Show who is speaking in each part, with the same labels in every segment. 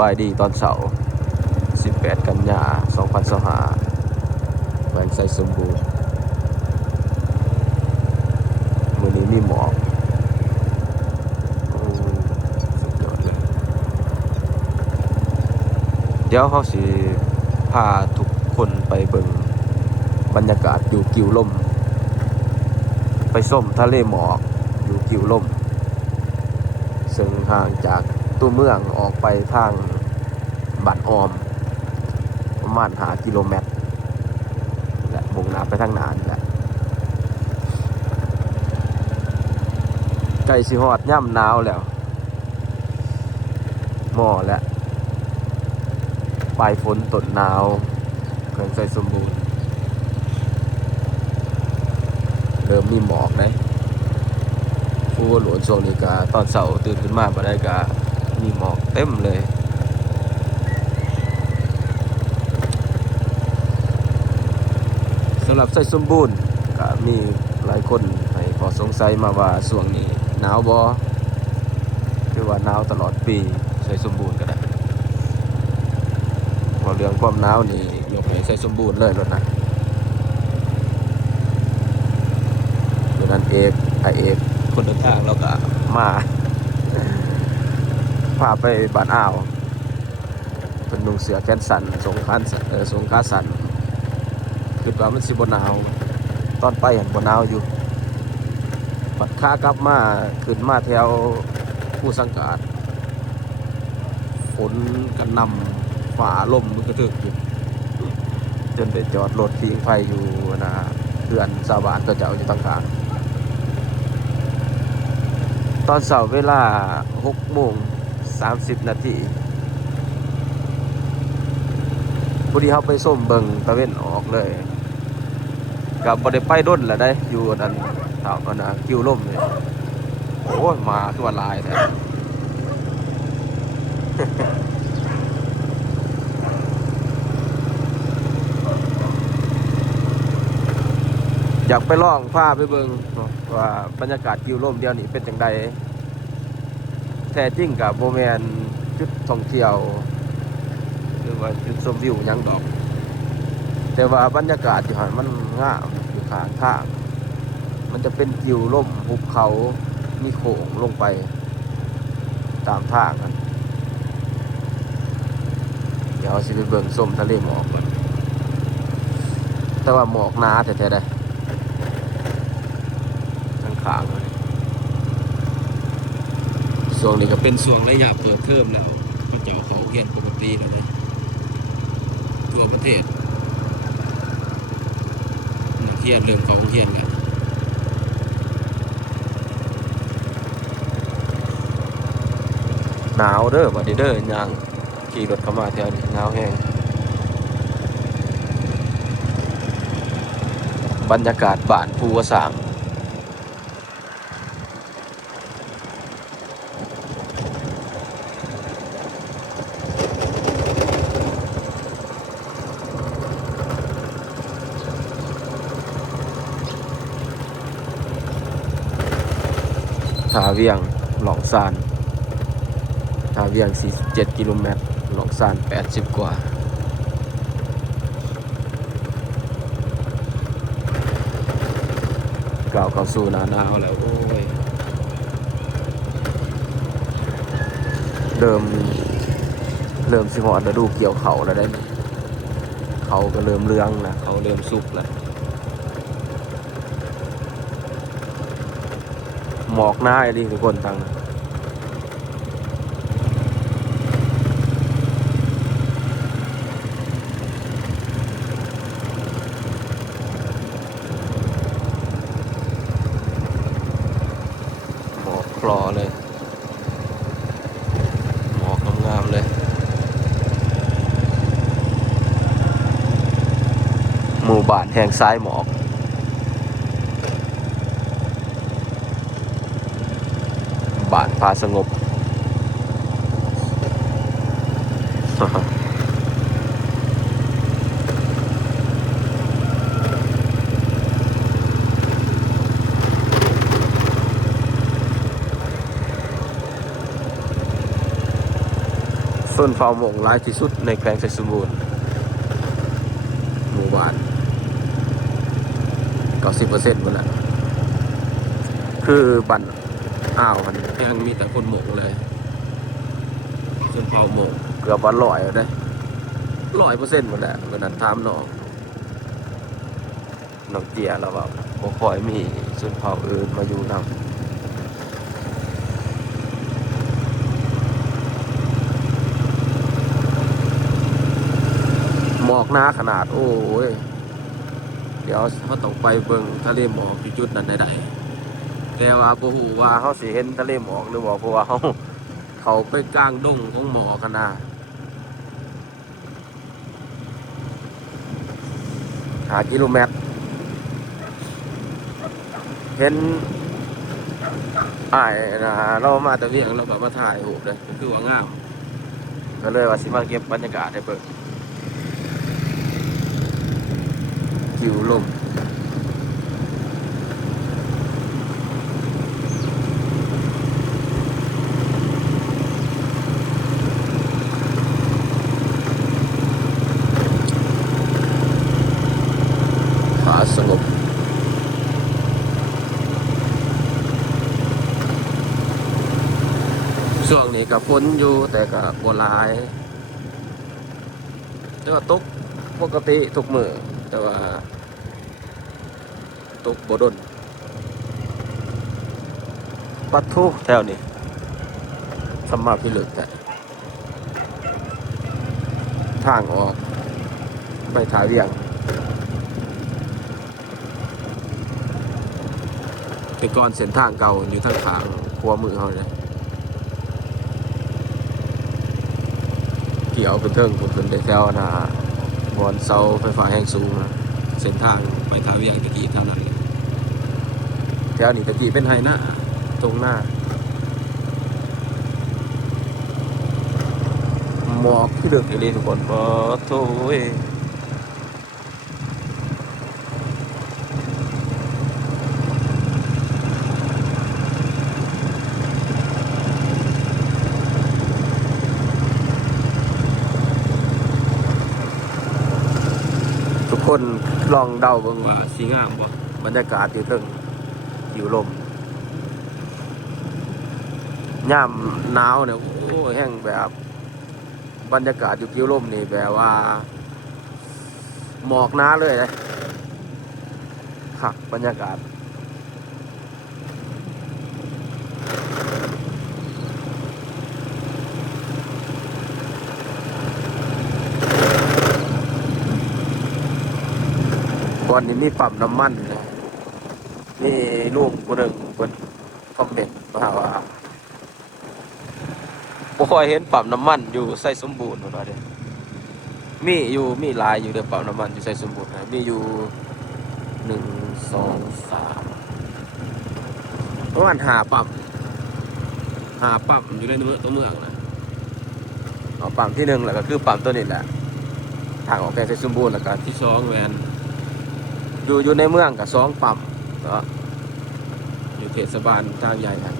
Speaker 1: บายดีตอนเสาร์18 กันยา2025แหวงไซสมบูรณ์มื้อนี้มีหมอกสุดยอดเลยเดี๋ยวเขาสิพาทุกคนไปเบิ่งบรรยากาศอยู่กิวลมไปส้มทะเลหมอกอยู่กิวลมซึ่งห่างจาก ตัวเมืองออกไปทางบ้านออม ประมาณหากิโลเมตรและมุ่งหน้าไปทางหนานแหละใกล้สิฮอดย่ำหนาวแล้วหม้อแล้วปลายฝนต้นหนาวเกินใจสมบูรณ์ เริ่มมีหมอกได้ผู้หลวนโซนิกาตอนเสาร์ตื่นขึ้นมาบ่ได้กา มีหมอกเต็มเลยสำหรับใส่สมบูรณ์ก็มีหลายคนให้ขอสงสัยมาว่าช่วงนี้หนาวบ่คือว่าหนาวตลอดปีใส่สมบูรณ์ก็ได้พอเรื่องความหนาวนี่ยกให้ใส่สมบูรณ์เลยรถนะดังนั้นเอกไอเอกคนเดินทางเราก็มา พาไปบ้านอ่าวเป็นนุ่งเสือแขนสันสงคันเออสงขาสันคือว่ามันสิบหนาว ตอนไปเห็นบหนาวอยู่ปัดขากลับมาขึ้นมาแถวผู้สังกาดฝนกันนำฝ่าลมมันกระทึกอยู่จนไปจอดรถทิ้งไฟอยู่นะเพื่อนสาวบ้านก็เจ้าอยู่ตั้งขางตอนเสาร์เวลา6โมง 30 นาทีพอดีเขาไปส้มเบิงตะเว้นออกเลย กับบได้ไปด้นแหละได้ อยู่อันนั้นถามอันนะคิวล่มเนี่ยโอ้ยมาตัวลายแท้อยากไปล่องผ้าไปเบิงว่าบรรยากาศกิวลมเดียวนี้เป็นจังใด ท้จริงกับโบแมนจุดท่องเที่ยวหรือว่าจุดชมวิวยังดอก แต่ว่าบรรยากาศอยู่หันมันง่ามอยู่ข้างทางมันจะเป็นกิวลมภูเขามีโขงลงไป ตามทางกันเดี๋ยวสิไปเบิ่งส้มทะเลหมอกก่อนแต่ว่าหมอกหนาแท้ๆได้ข้างขางเลย ช่วงนี้ก็เป็นช่วงระยะเปิดเทอมแล้วก็จะเอาของเรียนปกติแล้วเลยทั่วประเทศเรียนเริ่มของเรียนแล้วหนาวเด้อบัดนี้เด้อย่างขี่รถเข้ามาแถวนี้หนาวแห้งบรรยากาศบ้านภูวสาง ทาเวียงหลองซานทาเวียง 47 กิโลเมตรหลองซาน 80 กว่า เก่าเข้าสู่หนาหนาวแล้ว โอ้ย เริ่ม เริ่มสิหอดฤดูเกี่ยวเขาแล้วได้ เขาก็เริ่มเรืองนะเขาเริ่มสุกแล้ว หมอกหน้าอ้ดิทุกคนทางหมอกคลอเลยหมอกงามๆเลย หมู่บ้านแห่งซ้ายหมอก บ้านพาสงบฝส้นเฝ้าหมงร้ายที่สุดในแขวงไซสมบูรณ์หมู่บ้านเก้าสิบเปอร์เซ็นต์หมดแล้วคือบัน อ้าวมันยังมีแต่คนหมงเลยส้นเฝ้าหมงเกือบวันลอยแล้วได้ร้อยเปอร์เซ็นต์หมดแล้ววันนั้นทามน้องน้องเตี้ยแล้วแบบบ่ค่อยมีส้นเฝ้าอื่นมาอยู่นำหมอกหนาขนาด โอ้ย เดี๋ยวเขาต้องไปเบิ่งทะเลหมอกอยู่จุดนั้นใดๆ แต่ว่าบ่ฮู้ว่าเขาสิเห็นทะเลหมอกหรือบ่เพราะว่าเขาเขาไปกลางดงของหมอกกันนะหากิโลเมตร เห็นอ้ายนะเรามาแต่เวียงเราแบบมาถ่ายรูปเลยคือว่างาม ก็เลยว่าสิมาเก็บบรรยากาศให้เบิ่งจิวลมผาสงบช่วงนี้ กับฝนอยู่แต่กับบหลายแต่ว่าตกปกติทุกมือแต่ว่าตกบดนปัดทุกแถวนี้สมมาพิลึกแต่ทางออกไปถ่ายเรียงแต่ก่อนเส้นทางเก่าอยู่ทางขางครัวมือเขาเลย เกี่ยวเป็นเทิงผมเป็นไปแถวนะบอนเสาไฟฟ้าแห่งสูงนะเส้นทางไปทาเวียงตะกี้เท่านั้นแถวนี้ตะกี้เป็นไฮนะตรงหน้าหมอกที่เลือกอยู่เลยทุกคนก็โถ่เว้ยทุกคน ลองเดาเบิ่งว่าสีงามบ่บรรยากาศอยู่เทึงอยู่ลมย่ามหนาวเนี่ยโอ้ยแห้งแบบบรรยากาศอยู่กิ้วลมนี่แบบว่า หมอกหน้าเลยนะคักบรรยากาศ อนนี้มีปั๊มน้ำมันนะนี่ลูกคนหนึ่งคนคอมเมนต์มาว่าบ่ค่อยเห็นปั๊มน้ำมันอยู่ใส่สมบูรณ์ว่าเด้มีอยู่มีหลายอยู่เด้อปั๊มน้ำมันอยู่ใส่สมบูรณ์นะมีอยู่หนึ่งสองสามประมาณหาปั๊มหาปั๊มอยู่ในเมืองตัวเมืองนะเอาปั๊มที่หนึ่งแล้วก็คือปั๊มตัวนี้แหละทางออกแกใส่สมบูรณ์แล้วก็ที่สองแวน อยู่อยู่ในเมืองกับสองปั๊มเนาะอยู่เทศบาลทางใหญ่ครับ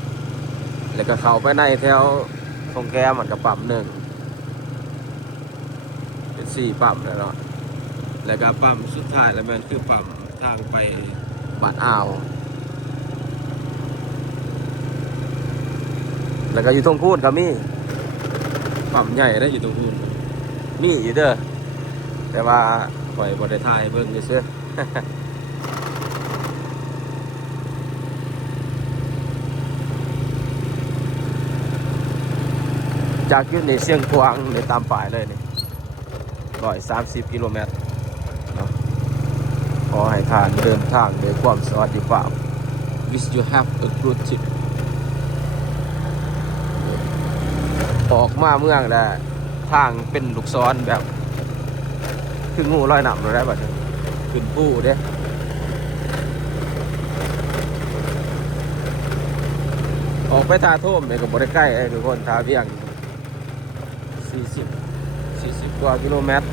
Speaker 1: แล้วก็เข้าไปในแถวตรงแก้มันกับปั๊มหนึ่งเป็นสี่ปั๊มแล้วเนาะแล้วก็ปั๊มสุดท้ายแล้วมันคือปั๊มทางไปบาดอ่าว แล้วก็อยู่ตรงพูนก็มีปั๊มใหญ่ได้อยู่ตรงพูนมีอยู่เด้อแต่ว่าปล่อยบริทายเบิ่งเซื่อ จากอยุ่ในเสียงกวางในตามป่ายเลยนี่ร้อยสามสิบกิโลเมตรเนาะขอให้ทานเดินทางด้วยความสวัสดิภาพ Wish you have a good trip ออกมาเมืองแล้วทางเป็นลูกซ้อนแบบ คืองูลอยหนำเลยได้แบบ ขึ้นปูเด้ออกไปทาโทมเนี่ยก็บ่ได้ใกล้ไอ้ทุกคนทาเวียง 40 40 กว่ากิโลเมตร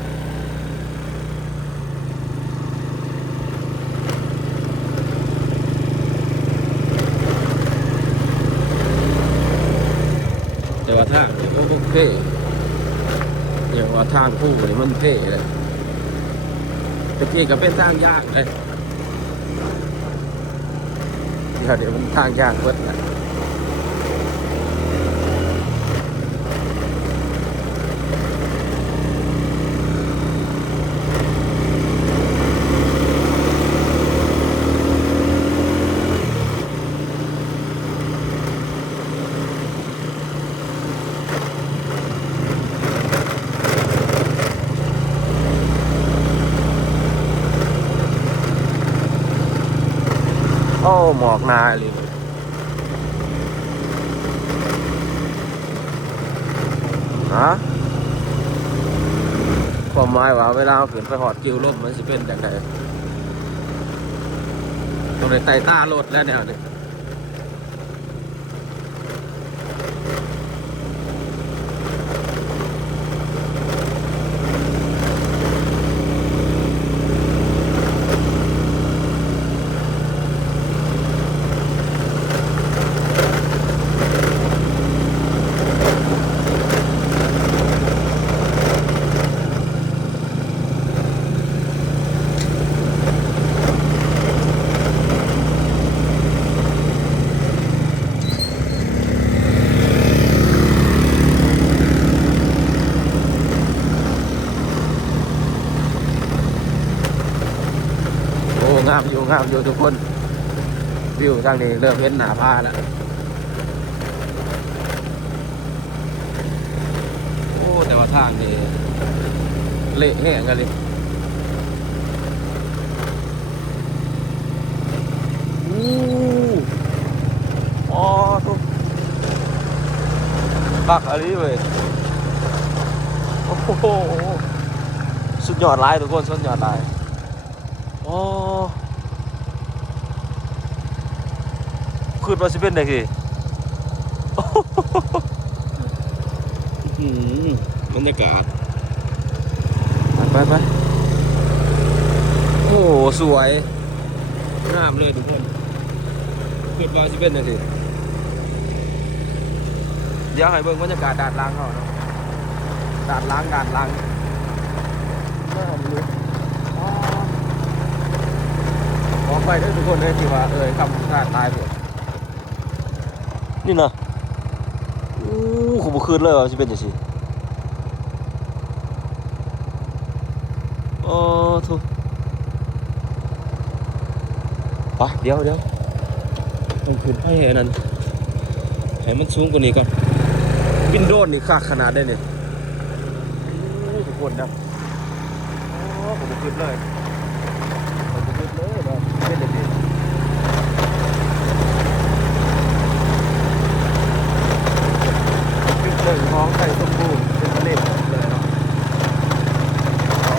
Speaker 1: แต่ว่าทางก็โอเคอย่างว่าทางคู่นี่มันเท่เลย ตะกี้ก็เป็นทางยากเลยเดี๋ยวเดี๋ยวมันทางยากเบิดแหละโอ้ หมอกหนาเลยฮะความหมายว่าเวลาเขึ้นไปหอดกิวลมมันจะเป็นจังไงตรงในไตต้ารถแล้วเนี่ยนี่ โอ้งามอยู่งามอยู่ทุกคนวิวทางนี้เริ่มเห็นหนาผ้าแล้วโอ้แต่ว่าทางนี้เละแห้งกันเลยอู้อ๋อทุกปักอะไรเลยโอ้โหสุดยอดลายทุกคนสุดยอดลาย โอ้ คืนว่าสิเป็นได้คือบรรยากาศ ไปไปโอ้โหสวยงามเลยทุกคนคืนว่าสิเป็นได้คือเดี๋ยวให้เบิ่งบรรยากาศด่านล่างเขาเนาะด่านล่างด่านล่างงามเลยอ๋อขอไปด้วยทุกคนเลยที่ว่าเออคำขาดตายไป นี่นะอู้ขบุคืนเลยว่าจะเป็นจังซี่โอ้ทุกไปเดี๋ยวเดี๋ยวต้องขึ้นให้อันนั้นให้มันสูงกว่านี้ก่อนบินโดนนี่คักขนาดได้เนี่ยอู้ทุกคนนะโอ้ขบุคืนเลย ผมจะพูดเลยว่าเป็นเด็กๆเป็นเรื่องของไก่สมบูรณ์เป็นทะเลหมดเลยเนาะอ๋อ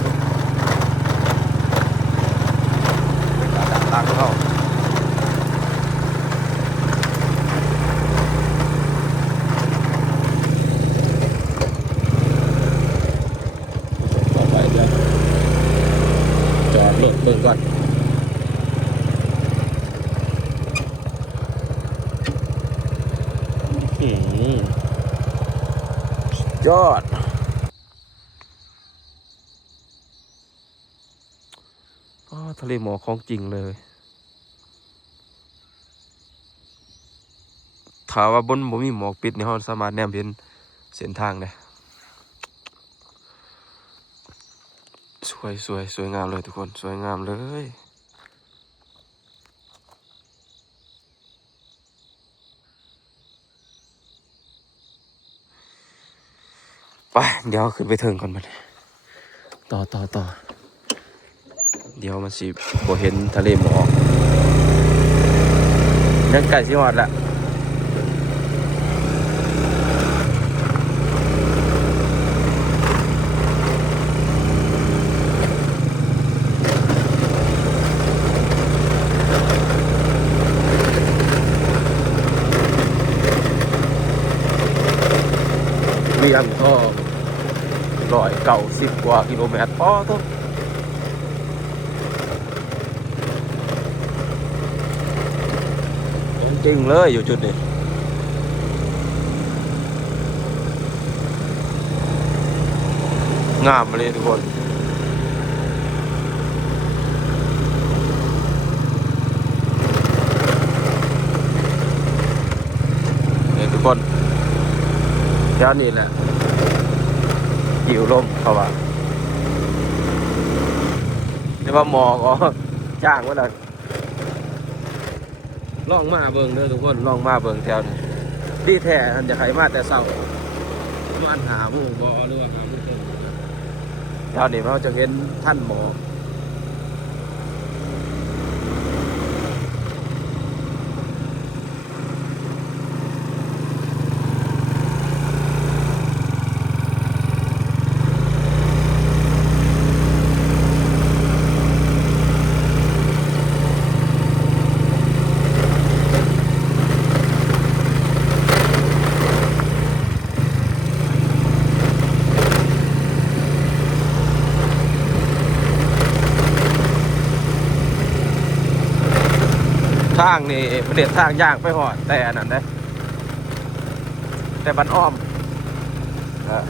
Speaker 1: เป็นการดักตังเขาต่อไปเดี๋ยวจอดรถเบิ่งก่อน อืมยอด อ๋อทะเลหมอก ของจริงเลยถ้าว่าบนบ่มีหมอกปิดในี่เราสามารถแนมเห็นเส้นทางได้สวยสวยสวยงามเลยทุกคนสวยงามเลยไปเดี๋ยวขึ้นไปเทิงก่อนมันต่อต่อต่อ เดี๋ยวมันสิบ่เห็นทะเลหมอกนั่นไก่สิหอดละเวียงก็ร้อยเก่าสิบกว่ากิโลเมตรพอต้อ จริงเลยอยู่จุดนี้งามเลยทุกคนนี่ทุกคนแถวนี้แหละหิวลมเขาว่าแต่ว่าหมอกอ๋อจ้างว่าละ ลองมาเบิ่งเด้อทุกคนลองมาเบิ่งแถวนี้ดีแท้อันจะใครมาแต่เศร้ามันหาหมู่บอหรือว่าหาหมู่เต็มแถวนี้เราจะเห็นท่านหมอ ทางนี่ประเด็นทางย่างไปหอดแต่อันนั้นได้แต่บันอ้อมออ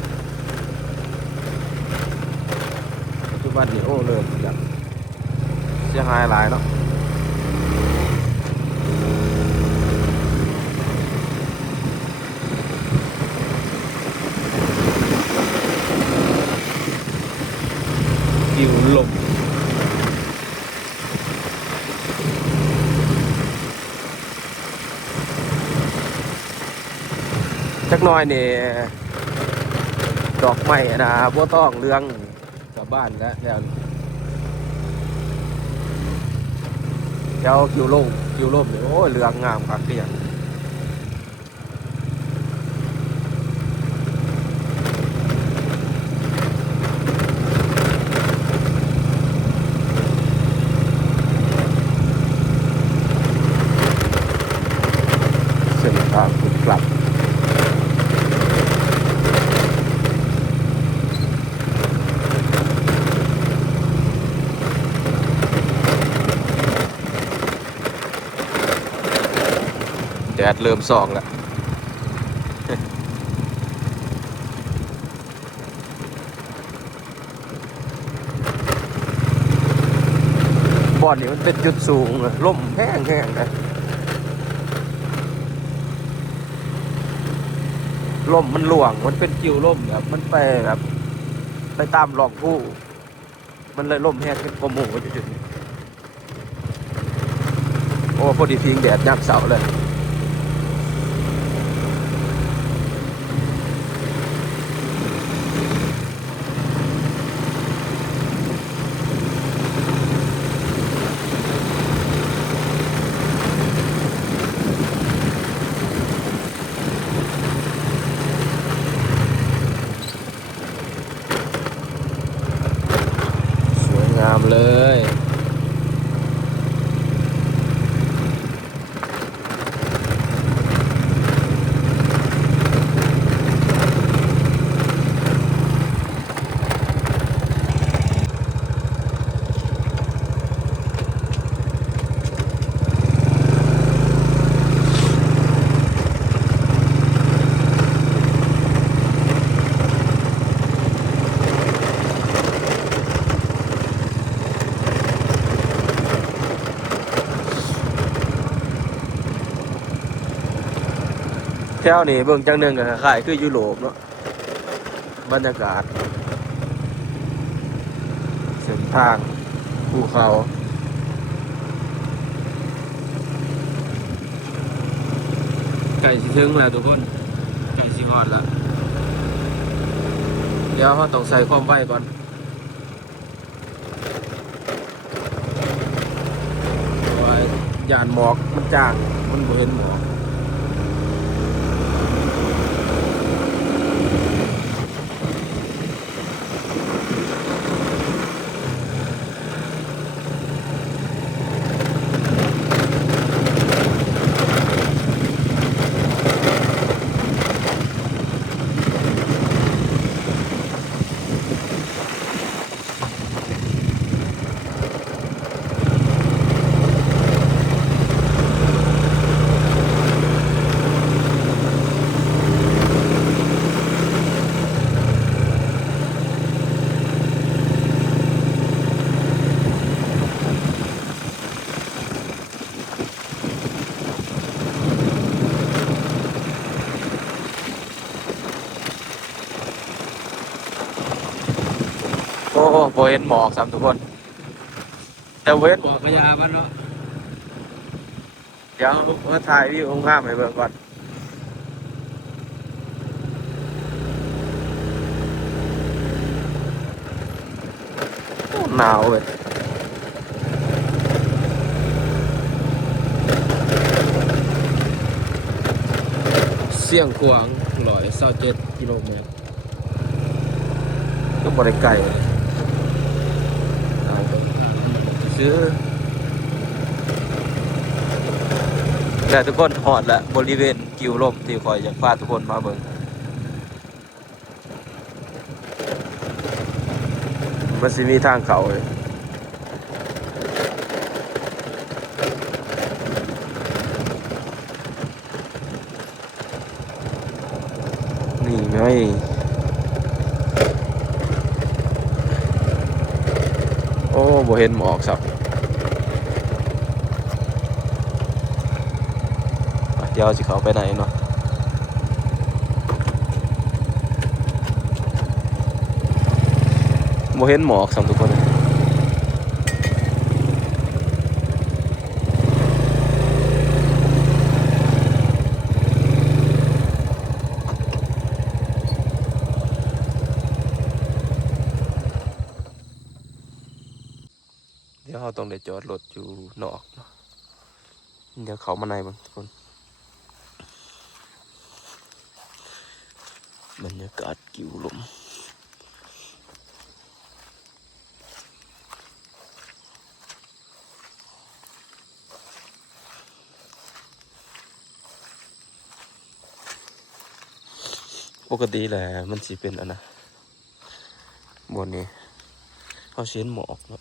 Speaker 1: ปัจจุบันนี่โอ้เลยอยากเสียหายหลายเนาะกิวลม จักห น้อยนี่ดอกไม้นะบัวต้องเรืองกลับบ้านแล้วแถวแล้วคิวลงคิวลมเนี่ยโอ้เรืองงามครับเตียงเส้นทางกลับ แดดเริ่มสองแล้วบ่อนนี่มันเป็นจุดสูงเลยล่มแห้งแห้งนะล่มมันหลวงมันเป็นกิวล่มแบบมันไปแบบไปตามหลองผู้ มันเลยล่มแห้งเป็นกลมหมูอยู่จุดนี้โอ้พอดีพิงแดดยักเสาเลย ส ว แถวนี้เบิ่งจังหนึ่งกับคล้ายๆคือยุโรปเนาะบรรยากาศ เส้นทางภูเขาไก่สิถึงแล้วทุกคนไก่สิฮอดแล้วเดี๋ยวเขาต้องใส่ความไวก่อนเพราะว่ายานหมอกมันจางมันเห็นหมอก เโบ เห็นหมอกสามทุกคน แต่เว้นหมอก
Speaker 2: พยาบ้านเนาะ
Speaker 1: เดี๋ยวเมื่อถ่ายวิวงามๆให้เบิ่งก่อนหนาวเลยเสี่ยงกวางร้อยเศร้าเจ็ดกิโลเมตรก็บริไกลเลยเอาไป ซื้อ แต่ทุกคนหอดแล้วบริเวณกิวลมที่คอยอยากพาทุกคนมาเบิ่งมันสิมีทางเขาเลยนี่ไง โอ้ บ่เห็นหมอกสับเดี๋ยวสิเขาไปไหนเนาะบ่เห็นหมอกสับทุกคนเลยเดี๋ยวเรา ต้องได้จอดรถอยู่นอกเนาะเดี๋ยวเขามาในบางคนบรรยากาศกิวลมปกติแหละมันสิเป็นอันนะบนนี้เขาเห็นหมอกเนาะ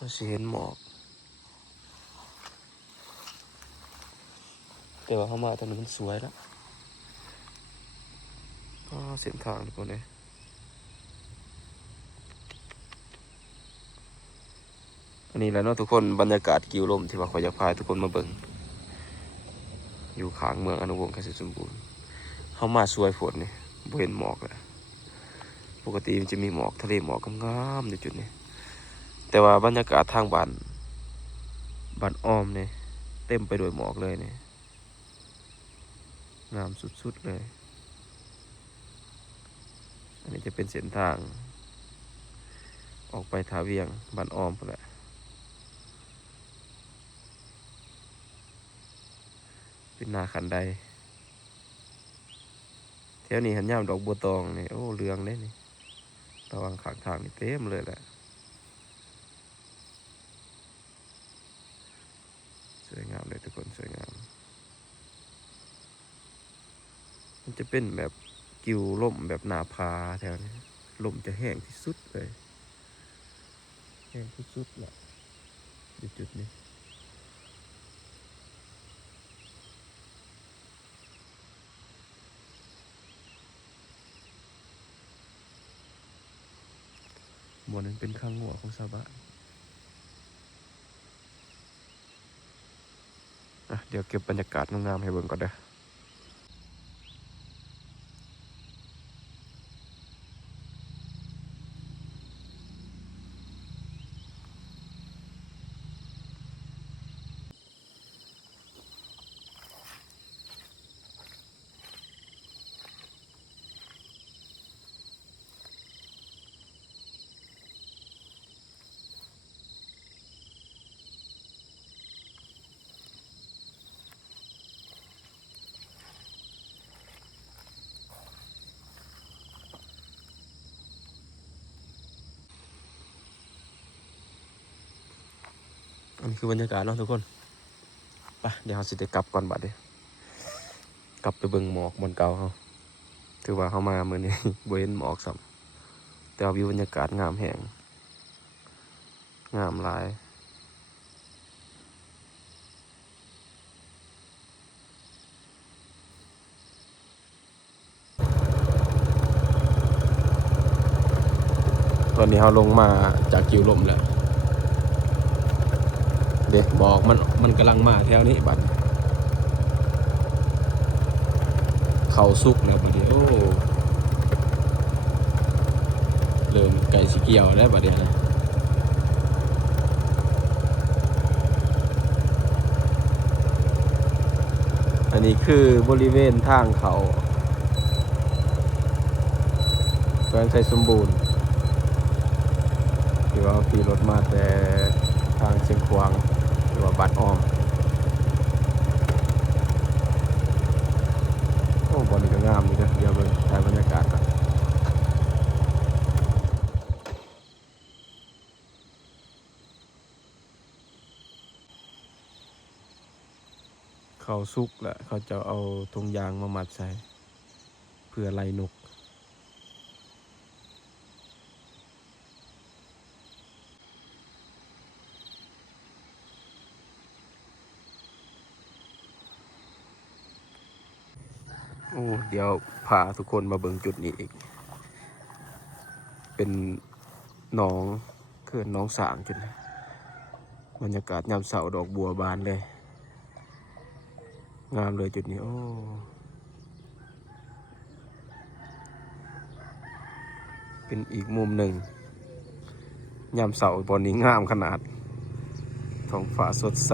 Speaker 1: เขาสิเห็นหมอกแต่ว่าเขามาตอนนี้มันสวยแล้วก็เส้นทางทุกคนเลยอันนี้แหล้วเนาะทุกคนบรรยากาศกิวลมที่ว่าขอยอยากพาทุกคนมาเบิ่งอยู่ข้างเมืองอนุวงศ์เกษตรสมบูรณ์เข้ามาสวยฝนนี่บเห็นหมอกเลยปกติมันจะมีหมอกทะเลหมอกงามๆในจุดนี้ แต่ว่าบรรยากาศทางบ้านบ้านอ้อมเนี่ยเต็มไปด้วยหมอกเลยเนี่ยงามสุดๆเลย อันนี้จะเป็นเส้นทาง ออกไปทาเวียงบ้านอ้อมไปแหละเป็นนาขันใดแถวนี้หันยามดอกบัวตองนี่โอ้เรืองเลยนี่ระวังขางทางนี่เต็มเลยแหละ วยงามเลยทุกคนสวยงาม มันจะเป็นแบบกิวล่มแบบหนาพาแถวนี้ลมจะแห้งที่สุดเลยแห้งที่สุดแหละจุดนี้บนนั้นเป็นข้างหัวของชาวบ้านอะ เดี๋ยวเก็บบรรยากาศงามๆให้เบิ่งก่อนเด้อ อันนี้คือบรรยากาศเนาะทุกคนไปเดี๋ยวเราสิได้กลับก่อนบัดเด้กลับไปเบิ่งหมอกบนเก่าเขาถือว่าเขามาเมื่อนี้บเห็นหมอกสัแต่วิวบรรยากาศงามแหงงามหลายตอนนี้เราลงมาจากกิวลมแล้ว เด็กบอกมันมันกำลังมาแถวนี้บัดเขาสุกแล้วบัดนี้โอ้เริ่มไก่สีเกียวแล้วบัดเดียวนะอันนี้คือบริเวณทางเขาแขวงไทยสมบูรณ์ที่ว่าขี่รถมาแต่ทางเชียงควาง รือว่าบัดอ้อมโอ้บอลนี่ก็งามนี่ก็เดี๋ยวเบิ่งถ่ายบรรยากาศก่อนเขาสุกแหล้วเขาจะเอาตรงยางมามัดใส่เพื่อไล่นก โอ้เดี๋ยวพาทุกคนมาเบิ่งจุดนี้อีก เป็นหนองเขื่อนหน้องสางจุดนี้บรรยากาศยามเสาดอกบัวบานเลย งามเลยจุดนี้ โอ้เป็นอีกมุมหนึ่งยามเสาบอนนี้งามขนาดท้องฟ้าสดใส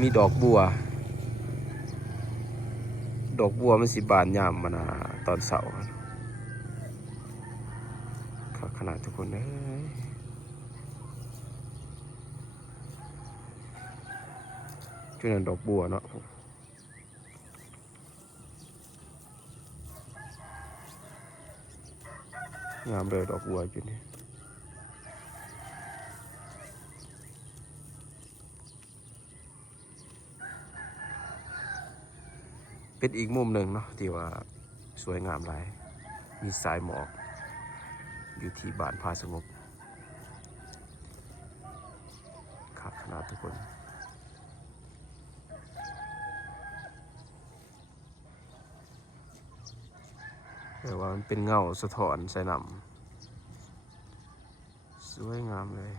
Speaker 1: มีดอกบัว ดอกบัวมันสิบานยามมันนะตอนเสาร์ขนาดทุกคนเอ้ยช่วยนั้นดอกบัวเนาะงามเลยดอกบัวจุดนี้ เป็นอีกมุมหนึ่งเนาะที่ว่าสวยงามหลาย มีสายหมอก อยู่ที่บ้านพาสงบครับขนาดทุกคนแต่ว่ามันเป็นเงาสะท้อนใส่นำสวยงามเลย